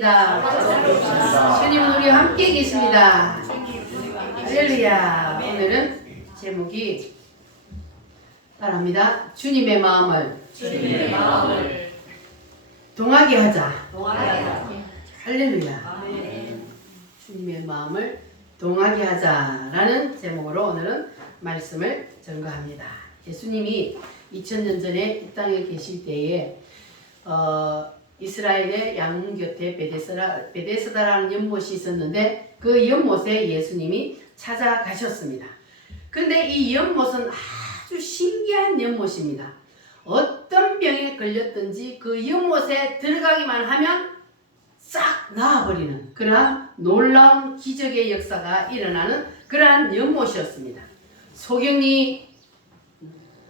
찾아뵙습니다. 주님은 우리 함께 계십니다. 할렐루야. 오늘은 제목이 바랍니다. 주님의 마음을 동하게 하자. 할렐루야. 주님의 마음을 동하게 하자라는 제목으로 오늘은 말씀을 전거합니다. 예수님이 2000년 전에 이 땅에 계실 때에 이스라엘의 양문 곁에 베데스다라는 연못이 있었는데 그 연못에 예수님이 찾아가셨습니다. 그런데 이 연못은 아주 신기한 연못입니다. 어떤 병에 걸렸든지 그 연못에 들어가기만 하면 싹 나아버리는 그러한 놀라운 기적의 역사가 일어나는 그러한 연못이었습니다.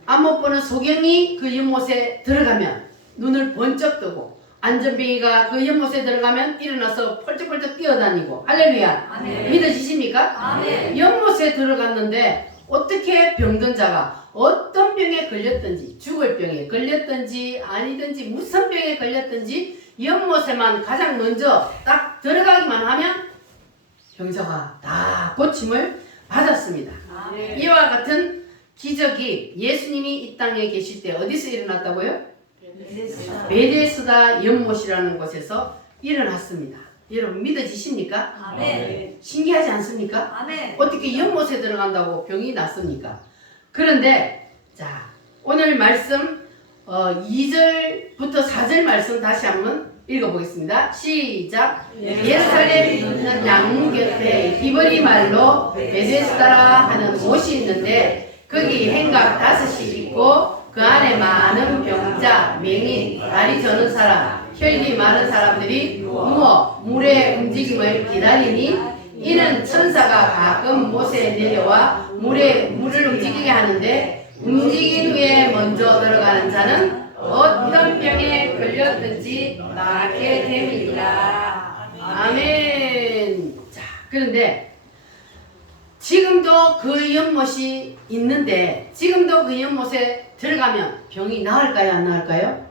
안 못 보는 소경이 그 연못에 들어가면 눈을 번쩍 뜨고 안전뱅이가 그 연못에 들어가면 일어나서 펄쩍펄쩍 뛰어다니고 할렐루야. 아멘. 믿어지십니까? 아멘. 연못에 들어갔는데 어떻게 병든 자가 어떤 병에 걸렸든지 죽을 병에 걸렸든지 아니든지 무슨 병에 걸렸든지 연못에만 가장 먼저 딱 들어가기만 하면 병자가 다 고침을 받았습니다. 아멘. 이와 같은 기적이 예수님이 이 땅에 계실 때 어디서 일어났다고요? 베데스다 연못이라는 곳에서 일어났습니다. 여러분 믿어지십니까? 아멘. 신기하지 않습니까? 아멘. 어떻게 연못에 들어간다고 병이 났습니까? 그런데 자 오늘 말씀 2절부터 4절 말씀 다시 한번 읽어보겠습니다. 시작. 예루살렘 있는 양문 곁에 히브리 말로 베데스다라 하는 못이 있는데 거기 행각 5이 있고 그 안에 많은 병자, 맹인, 다리 저는 사람, 혈기 많은 사람들이 누워 물의 움직임을 기다리니 이는 천사가 가끔 못에 내려와 물을 움직이게 하는데 움직인 후에 먼저 들어가는 자는 어떤 병에 걸렸든지 낫게 됩니다. 아멘. 자, 그런데 지금도 그 연못이 있는데 지금도 그 연못에 들어가면 병이 나을까요? 안 나을까요?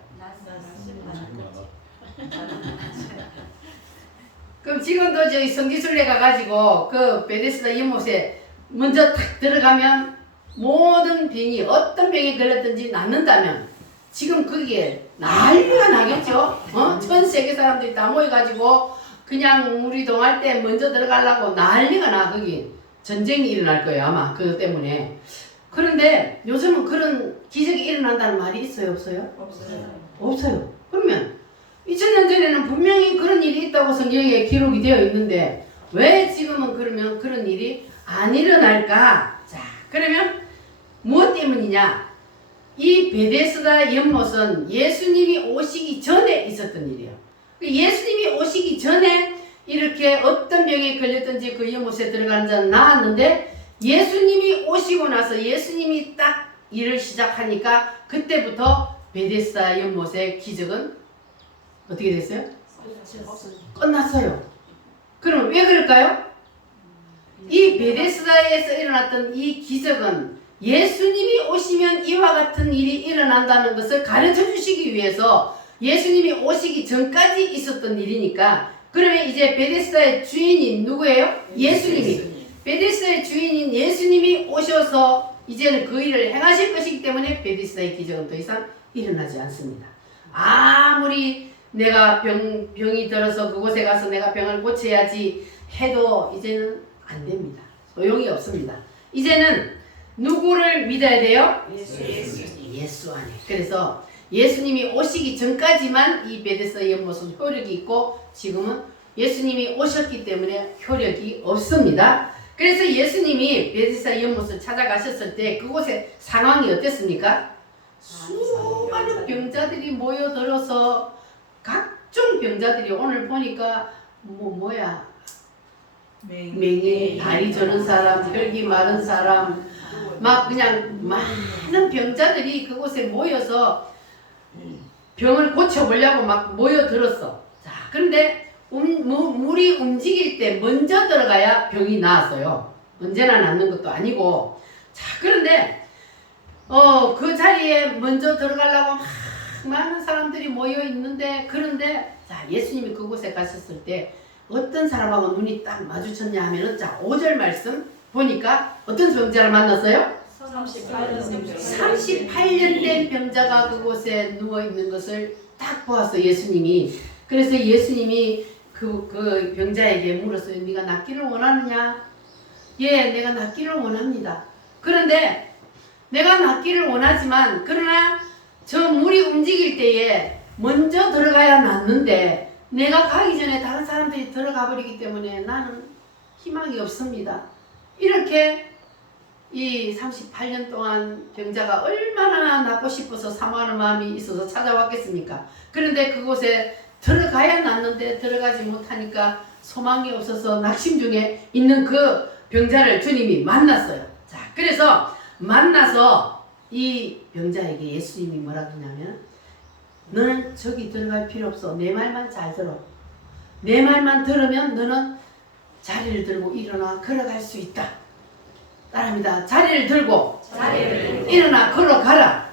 그럼 지금도 저희 성지순례 가가지고 그 베데스다 연못에 먼저 탁 들어가면 모든 병이 어떤 병에 걸렸든지 낫는다면 지금 거기에 난리가 나겠죠? 전 세계 사람들이 다 모여가지고 그냥 우리 동할 때 먼저 들어가려고 난리가 나. 거기 전쟁이 일어날 거예요 아마 그것 때문에. 그런데 요즘은 그런 기적이 일어난다는 말이 있어요 없어요? 없어요. 그러면 2000년 전에는 분명히 그런 일이 있다고 성경에 기록이 되어 있는데 왜 지금은 그러면 그런 일이 안 일어날까? 자, 그러면 무엇 때문이냐? 이 베데스다 연못은 예수님이 오시기 전에 있었던 일이에요. 예수님이 오시기 전에 이렇게 어떤 병에 걸렸든지 그 연못에 들어가는 자는 나았는데 예수님이 오시고 나서 예수님이 딱 일을 시작하니까 그때부터 베데스다 연못의 기적은 어떻게 됐어요? 끝났어요. 그럼 왜 그럴까요? 이 베데스다에서 일어났던 이 기적은 예수님이 오시면 이와 같은 일이 일어난다는 것을 가르쳐 주시기 위해서 예수님이 오시기 전까지 있었던 일이니까 그러면 이제 베데스다의 주인인 누구예요? 예수님이. 베데스다의 주인인 예수님이 오셔서 이제는 그 일을 행하실 것이기 때문에 베데스다의 기적은 더 이상 일어나지 않습니다. 아무리 내가 병이 들어서 그곳에 가서 내가 병을 고쳐야지 해도 이제는 안 됩니다. 소용이 없습니다. 이제는 누구를 믿어야 돼요? 예수 안에. 그래서 예수님이 오시기 전까지만 이 베데스다 연못은 효력이 있고 지금은 예수님이 오셨기 때문에 효력이 없습니다. 그래서 예수님이 베데스다 연못을 찾아가셨을 때 그곳의 상황이 어땠습니까? 수많은 병자들이 모여들어서 각종 병자들이 오늘 보니까 맹인, 다리 저는 사람, 혈기 마른 사람 막 그냥 많은 병자들이 그곳에 모여서 병을 고쳐보려고 막 모여들었어. 자, 그런데 물이 움직일 때 먼저 들어가야 병이 나았어요. 언제나 낫는 것도 아니고. 자, 그런데 그 자리에 먼저 들어가려고 막 많은 사람들이 모여 있는데 그런데 자, 예수님이 그곳에 가셨을 때 어떤 사람하고 눈이 딱 마주쳤냐 하면은 자 5절 말씀 보니까 어떤 병자를 만났어요? 38년 된 병자가 그곳에 누워있는 것을 딱 보았어요. 예수님이. 그래서 예수님이 그 병자에게 물었어요. 네가 낫기를 원하느냐? 예, 내가 낫기를 원합니다. 그런데 내가 낫기를 원하지만 그러나 저 물이 움직일 때에 먼저 들어가야 낫는데 내가 가기 전에 다른 사람들이 들어가 버리기 때문에 나는 희망이 없습니다. 이렇게 이 38년 동안 병자가 얼마나 낫고 싶어서 사모하는 마음이 있어서 찾아왔겠습니까? 그런데 그곳에 들어가야 낫는데 들어가지 못하니까 소망이 없어서 낙심 중에 있는 그 병자를 주님이 만났어요. 자, 그래서 만나서 이 병자에게 예수님이 뭐라고 하냐면 너는 저기 들어갈 필요 없어. 내 말만 잘 들어. 내 말만 들으면 너는 자리를 들고 일어나 걸어갈 수 있다. 따라합니다. 자리를 들고 일어나 걸어가라.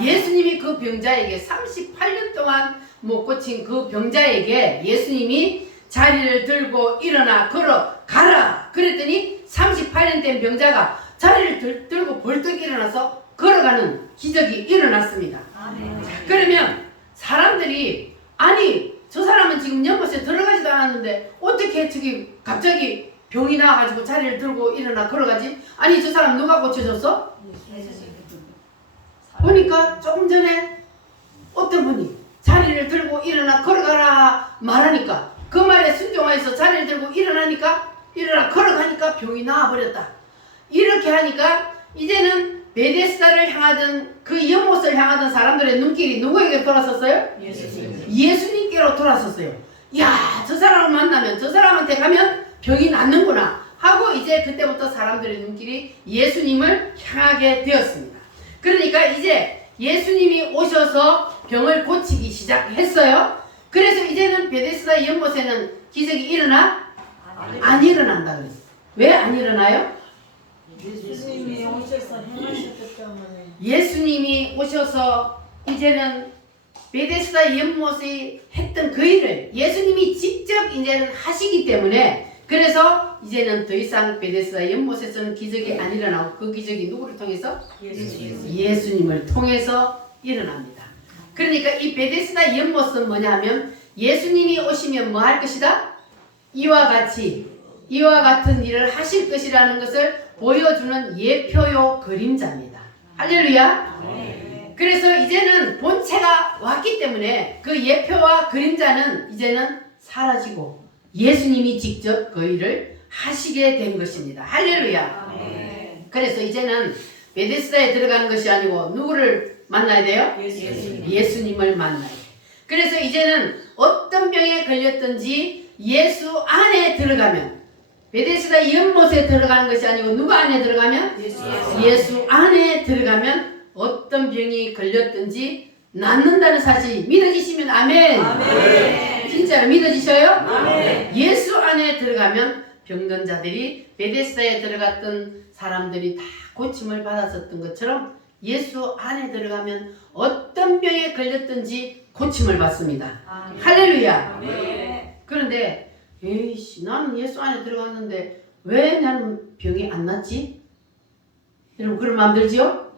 예수님이 그 병자에게 38년 동안 못 고친 그 병자에게 예수님이 자리를 들고 일어나 걸어가라. 그랬더니 38년 된 병자가 자리를 들고 벌떡 일어나서 걸어가는 기적이 일어났습니다. 자, 그러면 사람들이 아니 저 사람은 지금 연못에 들어가지도 않았는데 어떻게 저기 갑자기 병이 나와가지고 자리를 들고 일어나 걸어가지? 아니 저 사람 누가 고쳐줬어? 보니까 조금 전에 어떤 분이 자리를 들고 일어나 걸어가라 말하니까 그 말에 순종해서 자리를 들고 일어나니까 일어나 걸어가니까 병이 나와버렸다. 이렇게 하니까 이제는 베데스다를 향하던 그 연못을 향하던 사람들의 눈길이 누구에게 돌아섰어요? 예수님께로 돌아섰어요. 야, 저 사람을 만나면 저 사람한테 가면 병이 낫는구나 하고 이제 그때부터 사람들의 눈길이 예수님을 향하게 되었습니다. 그러니까 이제 예수님이 오셔서 병을 고치기 시작했어요. 그래서 이제는 베데스다 연못에는 기적이 일어나? 안 일어난다 그랬어요. 왜 안 일어나요? 예수님이 오셔서 행하셨기 때문에. 예수님이 오셔서 이제는 베데스다 연못에 했던 그 일을 예수님이 직접 이제는 하시기 때문에 그래서 이제는 더 이상 베데스다 연못에서는 기적이 안 일어나고 그 기적이 누구를 통해서? 예수님을 통해서 일어납니다. 그러니까 이 베데스다 연못은 뭐냐면 예수님이 오시면 뭐 할 것이다? 이와 같은 일을 하실 것이라는 것을 보여주는 예표요 그림자입니다. 할렐루야. 그래서 이제는 본체가 왔기 때문에 그 예표와 그림자는 이제는 사라지고 예수님이 직접 그 일을 하시게 된 것입니다. 할렐루야. 그래서 이제는 베데스다에 들어가는 것이 아니고 누구를 만나야 돼요? 예수님을 만나야 돼요. 그래서 이제는 어떤 병에 걸렸든지 예수 안에 들어가면 베데스다 연못에 들어가는 것이 아니고 누구 안에 들어가면? 예수 안에 들어가면 어떤 병이 걸렸든지 낫는다는 사실 믿어지시면 아멘. 진짜로 믿어지셔요? 아멘. 예수 안에 들어가면 병든 자들이 베데스다에 들어갔던 사람들이 다 고침을 받았었던 것처럼 예수 안에 들어가면 어떤 병에 걸렸든지 고침을 받습니다. 아멘. 할렐루야. 아멘. 그런데 에이씨 나는 예수 안에 들어갔는데 왜 나는 병이 안 낫지? 여러분 그런 마음 들지요?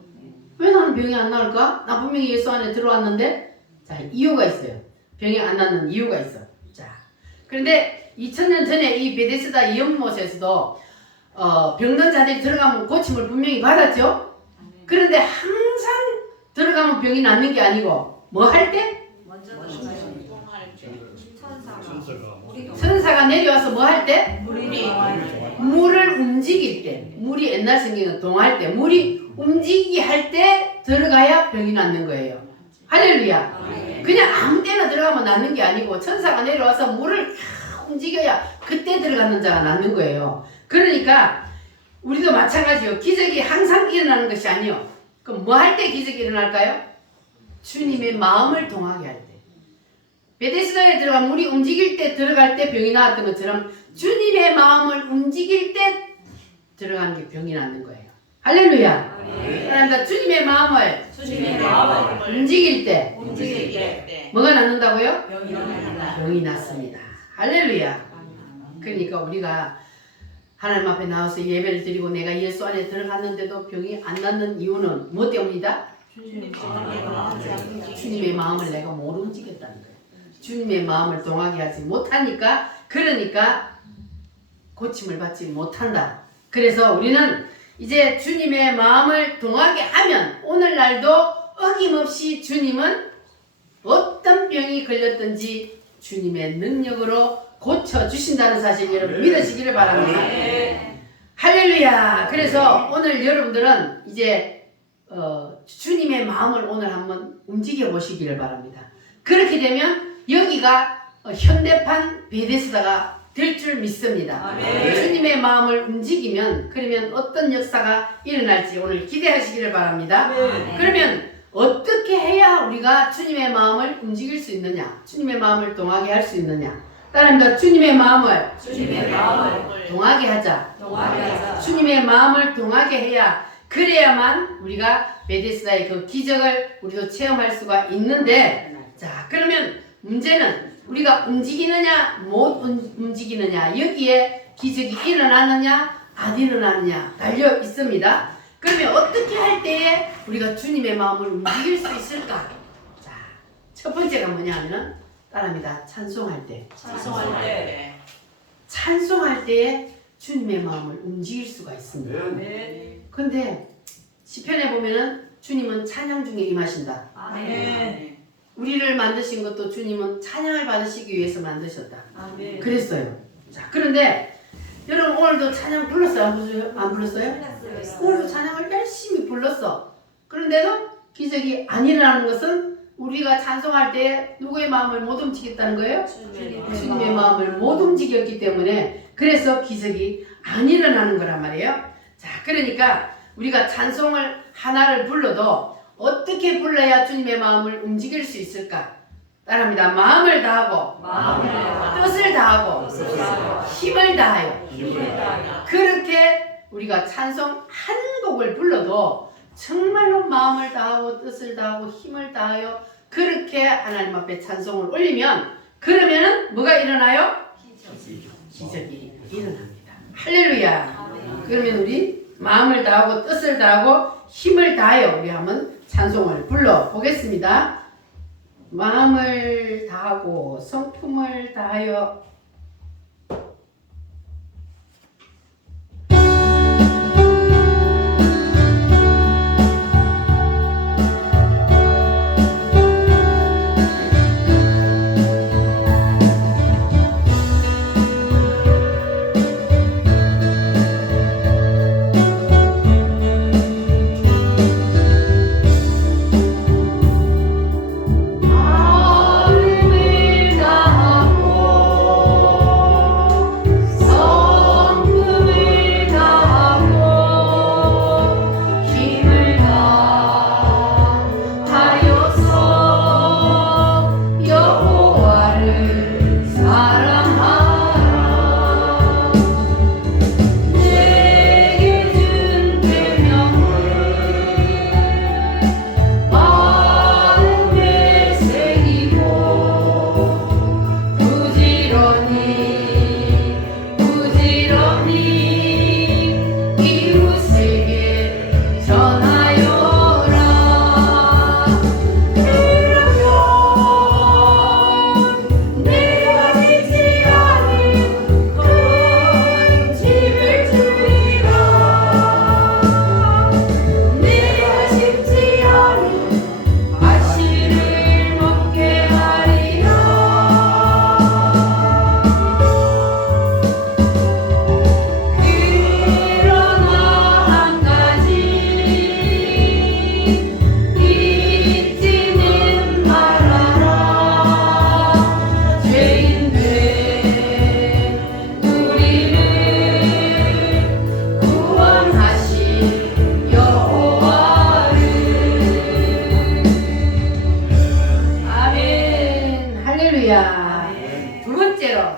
왜 나는 병이 안 나을까? 나 분명히 예수 안에 들어왔는데 자 이유가 있어요. 병이 안 낫는 이유가 있어. 자 그런데 2000년 전에 이 베데스다 연못에서도 병든 자들이 들어가면 고침을 분명히 받았죠. 그런데 항상 들어가면 병이 낫는 게 아니고 뭐 할 때? 천사가 내려와서 뭐 할 때? 물을 움직일 때 물이 옛날 성경은 동할 때 물이 움직이게 할 때 들어가야 병이 낫는 거예요. 할렐루야. 그냥 아무 때나 들어가면 낫는 게 아니고 천사가 내려와서 물을 움직여야 그때 들어가는 자가 낫는 거예요. 그러니까 우리도 마찬가지요. 기적이 항상 일어나는 것이 아니요. 그럼 뭐 할 때 기적이 일어날까요? 주님의 마음을 동하게 할 때. 베데스다에 들어간 물이 움직일 때 들어갈 때 병이 나았던 것처럼 주님의 마음을 움직일 때 들어가는 게 병이 낫는 거예요. 할렐루야. 그러니까 주님의 마음을 움직일 때 뭐가 낫는다고요? 병이 납니다. 병이 낫습니다. 할렐루야. 그러니까 우리가 하나님 앞에 나와서 예배를 드리고 내가 예수 안에 들어갔는데도 병이 안 낫는 이유는 뭐 때문이다? 주님의 마음을 내가 못 움직였다는 거예요. 주님의 마음을 동하게 하지 못하니까, 그러니까 고침을 받지 못한다. 그래서 우리는 이제 주님의 마음을 동하게 하면 오늘날도 어김없이 주님은 어떤 병이 걸렸든지 주님의 능력으로 고쳐주신다는 사실 여러분 믿으시기를 바랍니다. 할렐루야. 그래서 오늘 여러분들은 이제 주님의 마음을 오늘 한번 움직여 보시기를 바랍니다. 그렇게 되면 여기가 현대판 베데스다가 될 줄 믿습니다. 아멘. 주님의 마음을 움직이면 그러면 어떤 역사가 일어날지 오늘 기대하시기를 바랍니다. 아멘. 그러면 어떻게 해야 우리가 주님의 마음을 움직일 수 있느냐? 주님의 마음을 동하게 할 수 있느냐? 따라합니다. 주님의 마음을 동하게 하자. 주님의 마음을 동하게 해야, 그래야만 우리가 베데스다의 그 기적을 우리도 체험할 수가 있는데, 자, 그러면 문제는 우리가 움직이느냐 못 움직이느냐, 여기에 기적이 일어나느냐 안 일어나느냐 달려 있습니다. 그러면 어떻게 할 때에 우리가 주님의 마음을 움직일 수 있을까? 자, 첫 번째가 뭐냐 하면은 따라합니다. 찬송할 때. 찬송할 때에 주님의 마음을 움직일 수가 있습니다. 근데 시편에 보면은 주님은 찬양 중에 임하신다. 아멘. 우리를 만드신 것도 주님은 찬양을 받으시기 위해서 만드셨다. 아멘. 그랬어요. 자, 그런데 여러분 오늘도 찬양 불렀어요? 안 불렀어요? 오늘도 찬양을 열심히 불렀어. 그런데도 기적이 안 일어나는 것은 우리가 찬송할 때 누구의 마음을 못 움직였다는 거예요? 주님의 마음을 못 움직였기 때문에, 그래서 기적이 안 일어나는 거란 말이에요. 자, 그러니까 우리가 찬송을 하나를 불러도 어떻게 불러야 주님의 마음을 움직일 수 있을까? 따라합니다. 마음을 다하고, 뜻을 다하고, 힘을 다하여. 그렇게 우리가 찬송 한 곡을 불러도 정말로 마음을 다하고 뜻을 다하고 힘을 다하여 그렇게 하나님 앞에 찬송을 올리면, 그러면 뭐가 일어나요? 기적이 일어납니다. 할렐루야. 그러면 우리 마음을 다하고 뜻을 다하고 힘을 다하여 우리 한번 찬송을 불러보겠습니다. 마음을 다하고 성품을 다하여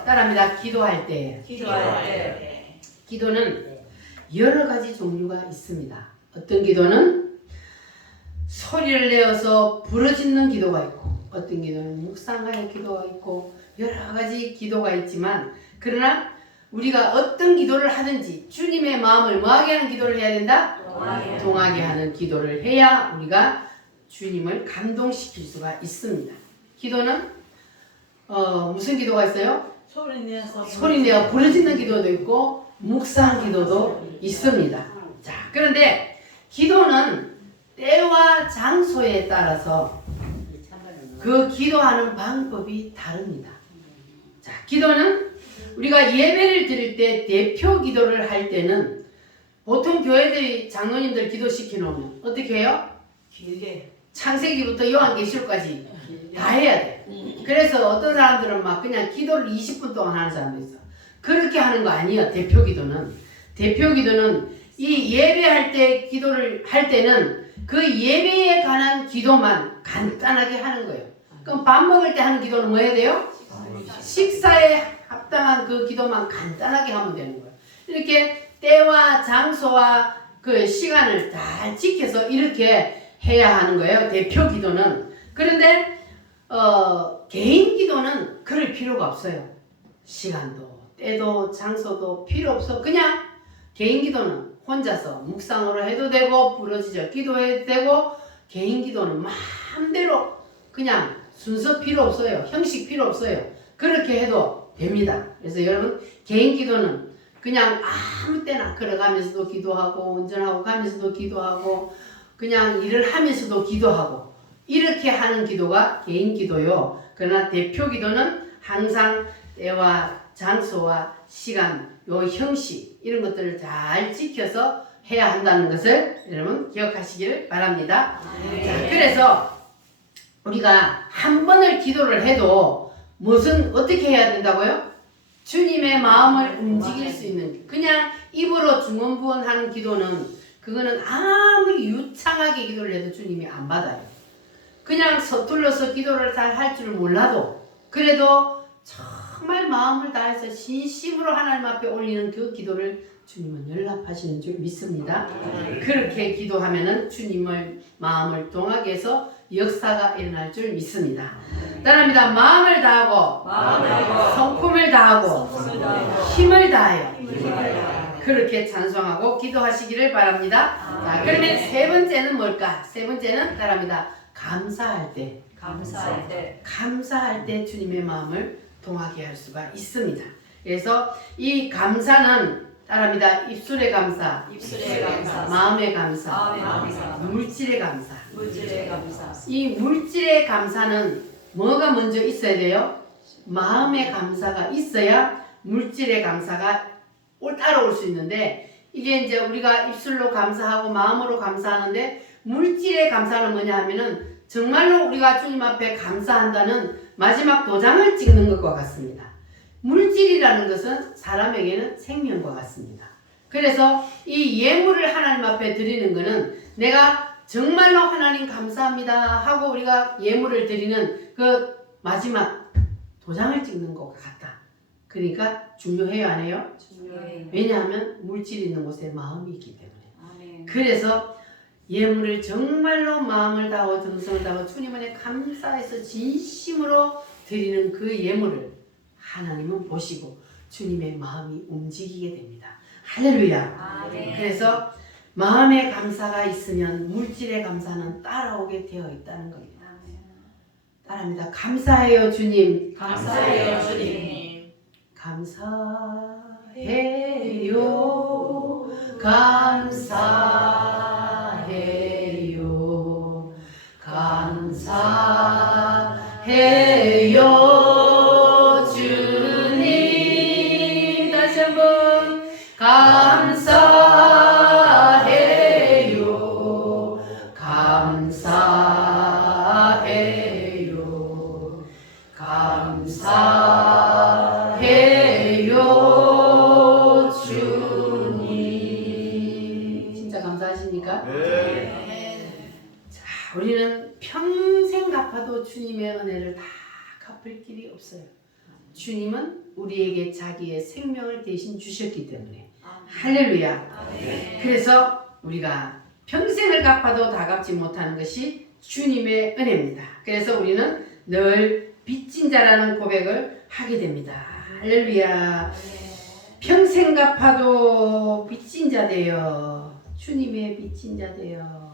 따라합니다. 기도할 때. 기도는 여러 가지 종류가 있습니다. 어떤 기도는 소리를 내어서 부르짖는 기도가 있고, 어떤 기도는 묵상하여 기도가 있고 여러 가지 기도가 있지만 그러나 우리가 어떤 기도를 하든지 주님의 마음을 뭐하게 하는 기도를 해야 된다? 동하게 하는 기도를 해야 우리가 주님을 감동시킬 수가 있습니다. 기도는 무슨 기도가 있어요? 소리 내어 부르짖는 기도도 있고 묵상 기도도 있습니다. 자, 그런데 기도는 때와 장소에 따라서 그 기도하는 방법이 다릅니다. 자, 기도는 우리가 예배를 드릴 때 대표 기도를 할 때는 보통 교회들이 장로님들 기도시켜 놓으면 어떻게 해요? 길게. 창세기부터 요한계시록까지 다 해야 돼. 그래서 어떤 사람들은 막 그냥 기도를 20분 동안 하는 사람도 있어. 그렇게 하는 거 아니에요. 대표 기도는 이 예배할 때 기도를 할 때는 그 예배에 관한 기도만 간단하게 하는 거예요. 그럼 밥 먹을 때 하는 기도는 뭐 해야 돼요? 식사에 합당한 그 기도만 간단하게 하면 되는 거예요. 이렇게 때와 장소와 그 시간을 잘 지켜서 이렇게 해야 하는 거예요. 대표 기도는. 그런데 개인 기도는 그럴 필요가 없어요. 시간도 때도 장소도 필요 없어. 그냥 개인 기도는 혼자서 묵상으로 해도 되고 부르짖어 기도해도 되고 개인 기도는 마음대로 그냥 순서 필요 없어요. 형식 필요 없어요. 그렇게 해도 됩니다. 그래서 여러분 개인 기도는 그냥 아무 때나 걸어가면서도 기도하고 운전하고 가면서도 기도하고 그냥 일을 하면서도 기도하고 이렇게 하는 기도가 개인 기도요. 그러나 대표 기도는 항상 때와 장소와 시간, 요 형식 이런 것들을 잘 지켜서 해야 한다는 것을 여러분 기억하시기를 바랍니다. 자, 그래서 우리가 한 번을 기도를 해도 어떻게 해야 된다고요? 주님의 마음을 움직일 수 있는 그냥 입으로 중언부언하는 기도는 그거는 아무리 유창하게 기도를 해도 주님이 안 받아요. 그냥 서툴러서 기도를 잘 할 줄 몰라도 그래도 정말 마음을 다해서 진심으로 하나님 앞에 올리는 그 기도를 주님은 연락하시는 줄 믿습니다. 그렇게 기도하면은 주님을 마음을 동하게 해서 역사가 일어날 줄 믿습니다. 따라합니다. 마음을 다하고 성품을 다하고 힘을 다하여 그렇게 찬송하고 기도하시기를 바랍니다. 자, 그러면 세 번째는 뭘까? 세 번째는 따라합니다. 감사할 때 주님의 마음을 동하게 할 수가 있습니다. 그래서 이 감사는 따라합니다. 입술의 감사, 마음의 감사, 물질의 감사. 이 물질의 감사는 뭐가 먼저 있어야 돼요? 마음의 감사가 있어야 물질의 감사가 따라올 수 있는데 이게 이제 우리가 입술로 감사하고 마음으로 감사하는데 물질의 감사는 뭐냐 하면은 정말로 우리가 주님 앞에 감사한다는 마지막 도장을 찍는 것과 같습니다. 물질이라는 것은 사람에게는 생명과 같습니다. 그래서 이 예물을 하나님 앞에 드리는 것은 내가 정말로 하나님 감사합니다 하고 우리가 예물을 드리는 그 마지막 도장을 찍는 것과 같다. 그러니까 중요해요, 안 해요? 중요해요. 왜냐하면 물질 있는 곳에 마음이 있기 때문에. 그래서 예물을 정말로 마음을 다하고 정성을 다하고 주님 안에 감사해서 진심으로 드리는 그 예물을 하나님은 보시고 주님의 마음이 움직이게 됩니다. 할렐루야. 그래서 마음의 감사가 있으면 물질의 감사는 따라오게 되어 있다는 겁니다. 따라합니다. 감사해요 주님. 감사해요 주님. 감사해요. 감사해요. 감사해요 주님. 다시 한번 감사해요. 감사해요. 감사해요 주님. 진짜 감사하십니까? 네. 자, 우리는 평생 갚아도 주님의 은혜를 다 갚을 길이 없어요. 주님은 우리에게 자기의 생명을 대신 주셨기 때문에. 할렐루야. 그래서 우리가 평생을 갚아도 다 갚지 못하는 것이 주님의 은혜입니다. 그래서 우리는 늘 빚진 자라는 고백을 하게 됩니다. 할렐루야. 평생 갚아도 빚진 자 되어 주님의 빚진 자 되어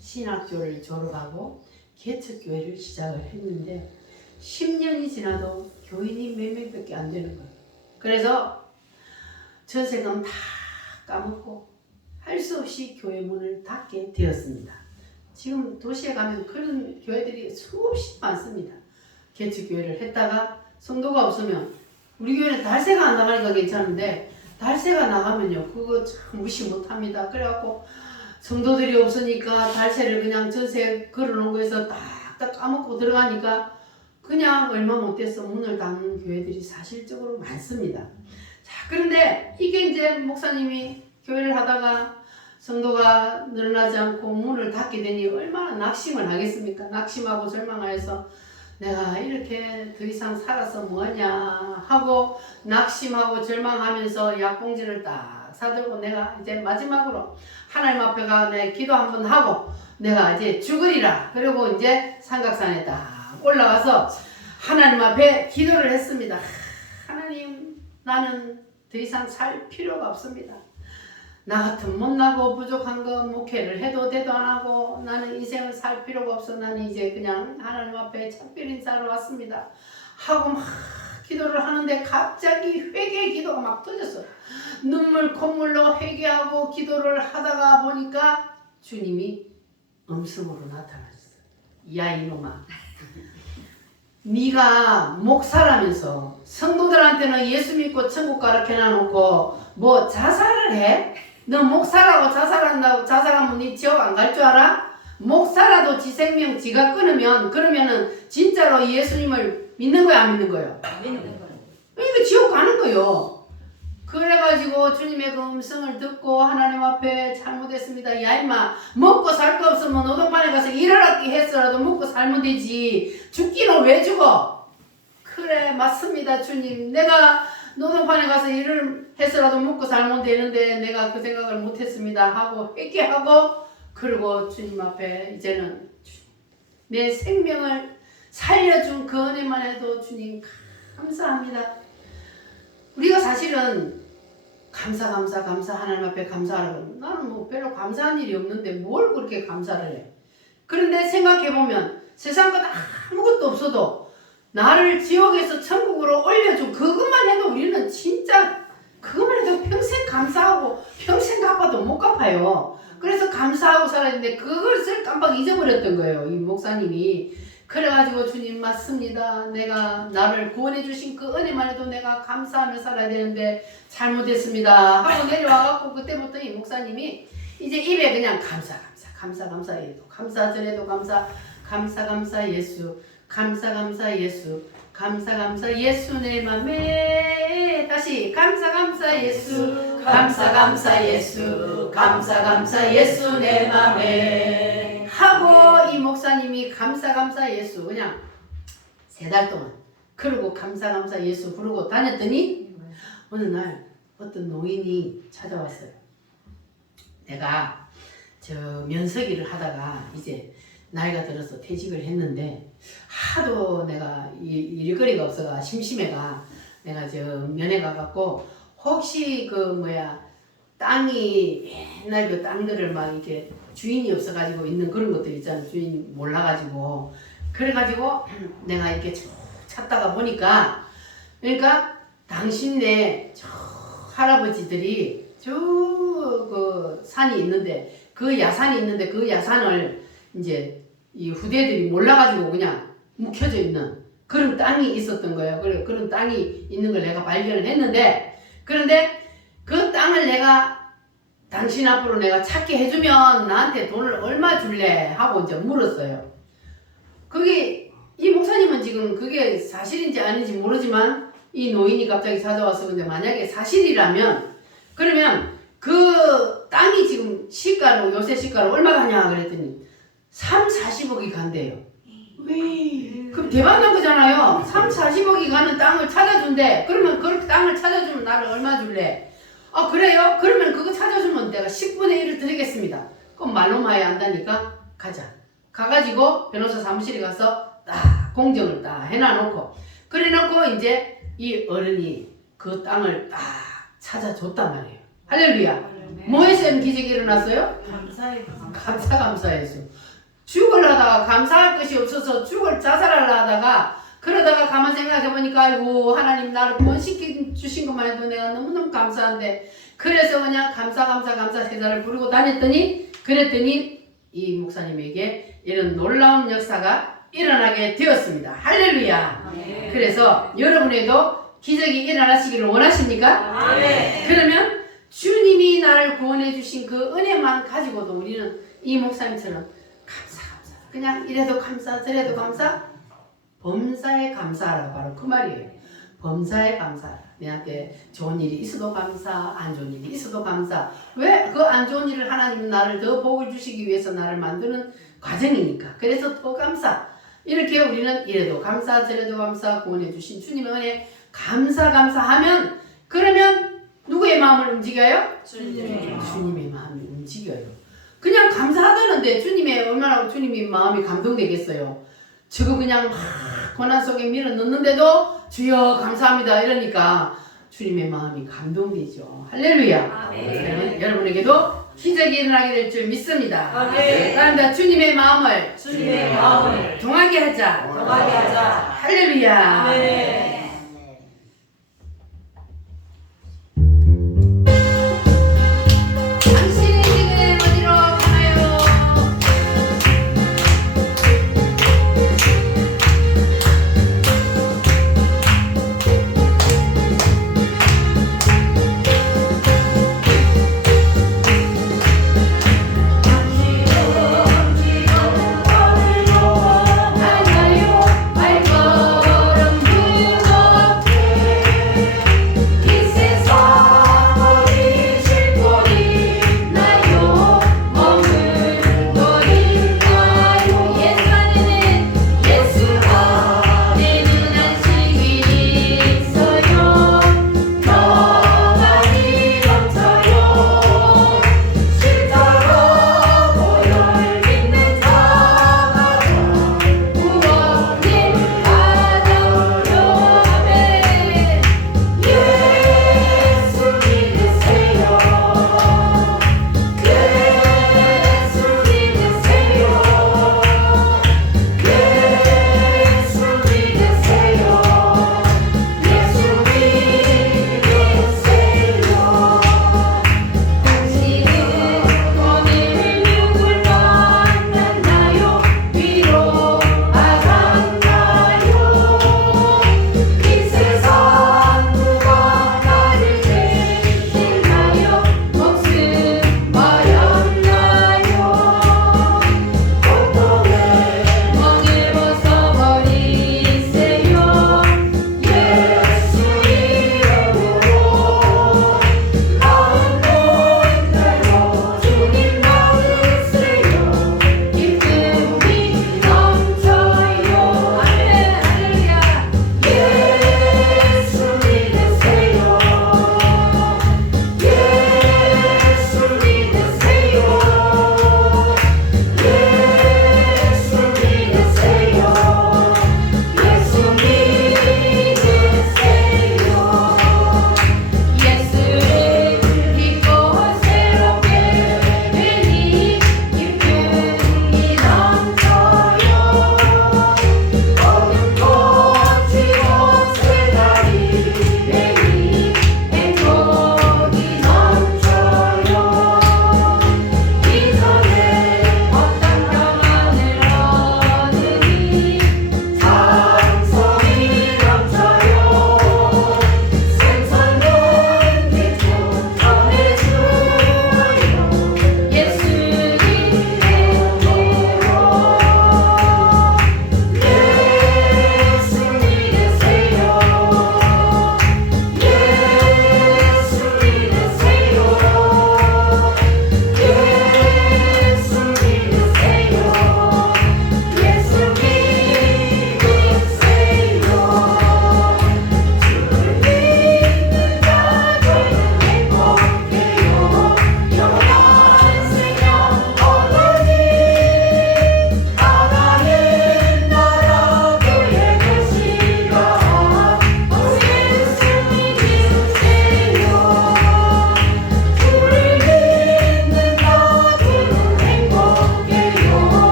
신학교를 졸업하고 개척교회를 시작을 했는데 10년이 지나도 교인이 몇 명밖에 안 되는 거예요. 그래서 전세금 다 까먹고 할 수 없이 교회 문을 닫게 되었습니다. 지금 도시에 가면 그런 교회들이 수없이 많습니다. 개척교회를 했다가 성도가 없으면 우리 교회는 달세가 안 나가니까 괜찮은데 달세가 나가면요 그거 참 무시 못합니다. 그래갖고 성도들이 없으니까 달세를 그냥 전세 걸어놓은 거에서 딱딱 까먹고 들어가니까 그냥 얼마 못 돼서 문을 닫는 교회들이 사실적으로 많습니다. 자, 그런데 이게 이제 목사님이 교회를 하다가 성도가 늘어나지 않고 문을 닫게 되니 얼마나 낙심을 하겠습니까? 낙심하고 절망하여서 내가 이렇게 더 이상 살아서 뭐하냐 하고 낙심하고 절망하면서 약봉지를 딱 사들고 내가 이제 마지막으로 하나님 앞에 가 내 기도 한번 하고 내가 이제 죽으리라. 그리고 이제 삼각산에 딱 올라가서 하나님 앞에 기도를 했습니다. 하나님, 나는 더 이상 살 필요가 없습니다. 나 같은 못나고 부족한 거 목회를 해도 대도 안 하고 나는 인생을 살 필요가 없어. 나는 이제 그냥 하나님 앞에 작별 인사로 왔습니다. 하고 막 기도를 하는데 갑자기 회개 기도가 막 터졌어요. 눈물 콧물로 회개하고 기도를 하다가 보니까 주님이 음성으로 나타났어요. 야 이놈아, 네가 목사라면서 성도들한테는 예수 믿고 천국 가라 해놔놓고 뭐 자살을 해? 너 목사라고 자살한다고 자살하면 네 지옥 안 갈 줄 알아? 목사라도 지 생명 지가 끊으면 그러면은 진짜로 예수님을 믿는 거야 안 믿는 거예요? 믿는 거예요. 이거 지옥 가는 거요. 그래가지고 주님의 그 음성을 듣고 하나님 앞에 잘못했습니다. 야 임마, 먹고 살 거 없으면 노동반에 가서 일을 하기 했어라도 먹고 살면 되지. 죽기는 왜 죽어? 그래 맞습니다 주님. 내가 노동반에 가서 일을 해서라도 먹고 살면 되는데 내가 그 생각을 못했습니다 하고 회개하고 그리고 주님 앞에 이제는 내 생명을 살려준 그 은혜만 해도 주님 감사합니다. 우리가 사실은 감사 하나님 앞에 감사하라고 나는 뭐 별로 감사한 일이 없는데 뭘 그렇게 감사를 해. 그런데 생각해보면 세상 것 아무것도 없어도 나를 지옥에서 천국으로 올려준 그것만 해도 우리는 진짜 그것만 해도 평생 감사하고 평생 갚아도 못 갚아요. 그래서 감사하고 살았는데 그것을 깜빡 잊어버렸던 거예요. 이 목사님이. 그래가지고 주님 맞습니다. 내가 나를 구원해 주신 그 은혜만 해도 내가 감사하며 살아야 되는데 잘못했습니다 하고 내려와갖고 그때부터 이 목사님이 이제 입에 그냥 감사 해도 감사 전에도 감사 예수 감사 예수 감사 예수 내 맘에 다시 감사 예수 감사 예수 감사 예수 내 맘에 하고 이 목사님이 감사 예수 그냥 3달 동안 그러고 감사 예수 부르고 다녔더니 어느 날 어떤 노인이 찾아왔어요. 내가 저 면서기를 하다가 이제 나이가 들어서 퇴직을 했는데 하도 내가 일거리가 없어가 심심해가 내가 저 면회 가갖고 혹시 땅이 옛날 그 땅들을 막 이렇게 주인이 없어가지고 있는 그런 것들 있잖아. 주인이 몰라가지고 그래가지고 내가 이렇게 찾다가 보니까 그러니까 당신네 저 할아버지들이 저 그 산이 있는데 그 야산이 있는데 그 야산을 이제 이 후대들이 몰라가지고 그냥 묵혀져 있는 그런 땅이 있었던 거예요. 그런 땅이 있는 걸 내가 발견을 했는데 그런데 그 땅을 내가 당신 앞으로 내가 찾게 해주면 나한테 돈을 얼마 줄래? 하고 이제 물었어요. 그게 이 목사님은 지금 그게 사실인지 아닌지 모르지만 이 노인이 갑자기 찾아와서 근데 만약에 사실이라면 그러면 그 땅이 지금 시가로 요새 시가로 얼마 가냐 그랬더니 40억이 간대요. 그럼 대박난 거잖아요. 40억이 가는 땅을 찾아준대. 그러면 그 땅을 찾아주면 나를 얼마 줄래? 아 그래요? 그러면 그거 찾아주면 내가 10분의 1을 드리겠습니다. 그럼 말로만 해야 한다니까 가자. 가가지고 변호사 사무실에 가서 딱 공정을 딱 해놔놓고 그래놓고 이제 이 어른이 그 땅을 딱 찾아줬단 말이에요. 할렐루야. 뭐에서 기적이 일어났어요? 감사해서 죽으려다가 감사할 것이 없어서 자살하려 하다가 그러다가 가만 생각해보니까 아이고 하나님 나를 구원시켜 주신 것만 해도 내가 너무너무 감사한데 그래서 그냥 감사 세자를 부르고 다녔더니 그랬더니 이 목사님에게 이런 놀라운 역사가 일어나게 되었습니다. 할렐루야. 그래서 여러분에도 기적이 일어나시기를 원하십니까? 아멘. 그러면 주님이 나를 구원해 주신 그 은혜만 가지고도 우리는 이 목사님처럼 감사 그냥 이래도 감사 저래도 감사 범사에 감사하라고 바로 그 말이에요. 범사에 감사하라. 내한테 좋은 일이 있어도 감사 안 좋은 일이 있어도 감사. 왜? 그 안 좋은 일을 하나님은 나를 더 복을 주시기 위해서 나를 만드는 과정이니까. 그래서 더 감사. 이렇게 우리는 이래도 감사 저래도 감사 구원해 주신 주님의 은혜 감사하면 그러면 누구의 마음을 움직여요? 주님의 마음이 움직여요. 그냥 감사하다는데 얼마나 주님의 마음이 감동되겠어요. 저거 그냥 막 고난 속에 밀어 넣는데도 주여 감사합니다 이러니까 주님의 마음이 감동되죠. 할렐루야. 여러분에게도 기적이 일어나게 될 줄 믿습니다. 그런데 주님의 마음을 동하게 하자. 할렐루야. 아멘. 당신이 지금 어디로 가나요? 발걸음 그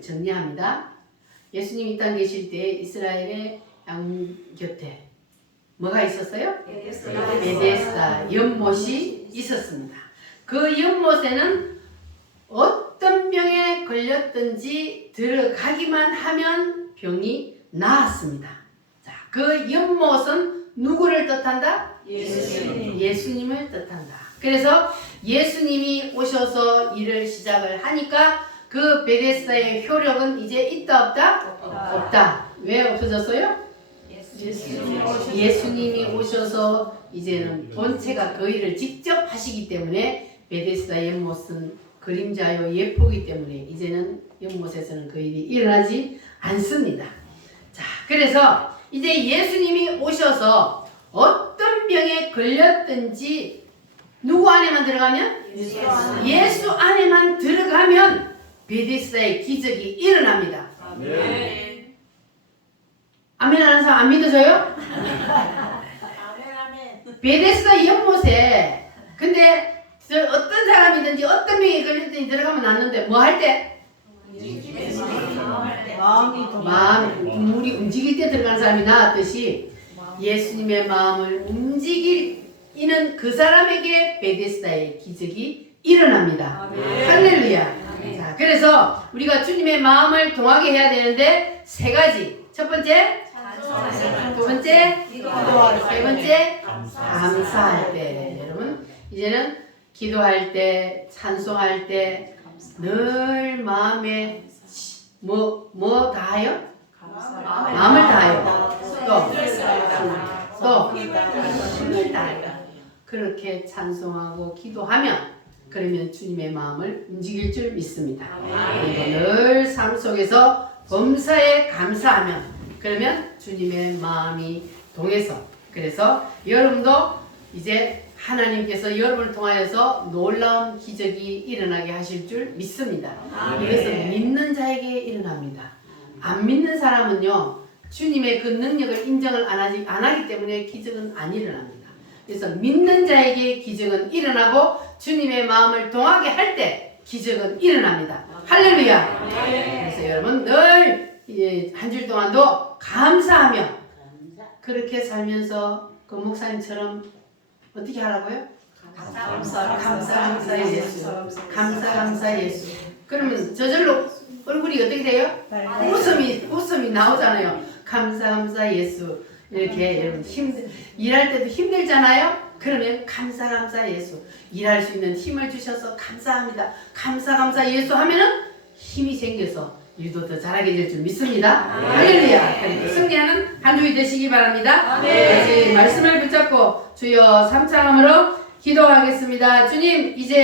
내용을 정리합니다. 예수님이 이 땅 계실 때 이스라엘의 양 곁에 뭐가 있었어요? 베데스다 연못이 있었습니다. 그 연못에는 어떤 병에 걸렸든지 들어가기만 하면 병이 나았습니다. 자, 그 연못은 누구를 뜻한다? 예수님을 뜻한다. 그래서 예수님이 오셔서 일을 시작을 하니까 그 베데스다의 효력은 이제 있다 없다? 없다. 왜 없어졌어요? 예수님이 오셔서 이제는 본체가 그 일을 직접 하시기 때문에 베데스다 연못은 그림자요 예포기 때문에 이제는 연못에서는 그 일이 일어나지 않습니다. 자, 그래서 이제 예수님이 오셔서 어떤 병에 걸렸든지 누구 안에만 들어가면? 예수 안에만 들어가면 베데스다의 기적이 일어납니다. 아멘 하는 사람 안 믿어져요? 베데스다 연못에 근데 어떤 사람이든지 어떤 병에 걸렸든지 들어가면 낫는데 뭐 할 때? 물이 움직일 때 들어가는 사람이 나았듯이 예수님의 마음을 움직이는 그 사람에게 베데스다의 기적이 일어납니다. 할렐루야. 자, 그래서 우리가 주님의 마음을 동하게 해야 되는데 세 가지. 첫 번째, 두 번째, 세 번째, 감사할 때. 여러분, 이제는 기도할 때, 찬송할 때 늘 마음에 뭐 다하여? 마음을 다하여. 또 힘을 다하여. 그렇게 찬송하고 기도하면 그러면 주님의 마음을 움직일 줄 믿습니다. 그리고 늘 삶 속에서 범사에 감사하면 그러면 주님의 마음이 동해서 그래서 여러분도 이제 하나님께서 여러분을 통하여서 놀라운 기적이 일어나게 하실 줄 믿습니다. 이것은 믿는 자에게 일어납니다. 안 믿는 사람은요 주님의 그 능력을 인정을 안 하기 때문에 기적은 안 일어납니다. 그래서 믿는 자에게 기적은 일어나고 주님의 마음을 동하게 할 때 기적은 일어납니다. 할렐루야. 그래서 여러분 늘 한 주 동안도 감사하며 그렇게 살면서 그 목사님처럼 어떻게 하라고요? 감사 예수. 감사 예수. 그러면 저절로 얼굴이 어떻게 돼요? 웃음이 나오잖아요. 감사 예수. 이렇게 여러분 일할 때도 힘들잖아요. 그러면 감사 예수. 일할 수 있는 힘을 주셔서 감사합니다. 감사 예수 하면은 힘이 생겨서 일도 더 잘하게 될 줄 믿습니다. 할렐루야. 그러니까 승리하는 한 주이 되시기 바랍니다. 다시 말씀을 붙잡고 주여 삼창함으로 기도하겠습니다. 주님 이제